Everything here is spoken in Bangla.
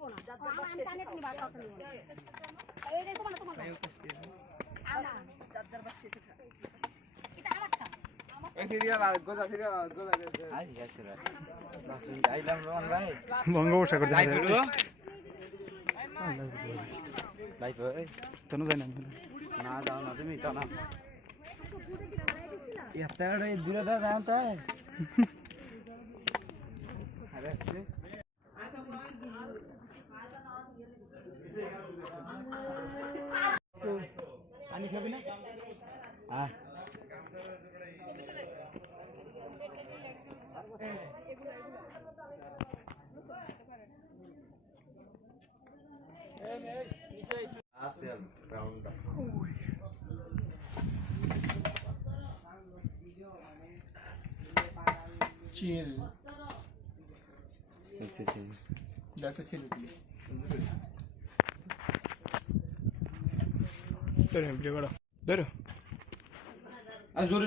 নিব না আমি নিব আর কাউকে নিব এই তোমার না, তোমার না। আমার এটা আমার ছা বঙ্গোপসাগর কেন যায় না না। যাও না তুমি তো দূরে দা যাও তাই পানি খাবি না হ্যাঁ ASEAN round. চিল আচ্ছা আচ্ছা ডাক্তার ছিল ধরো ভিডিও করো। ধরো। আর জোরে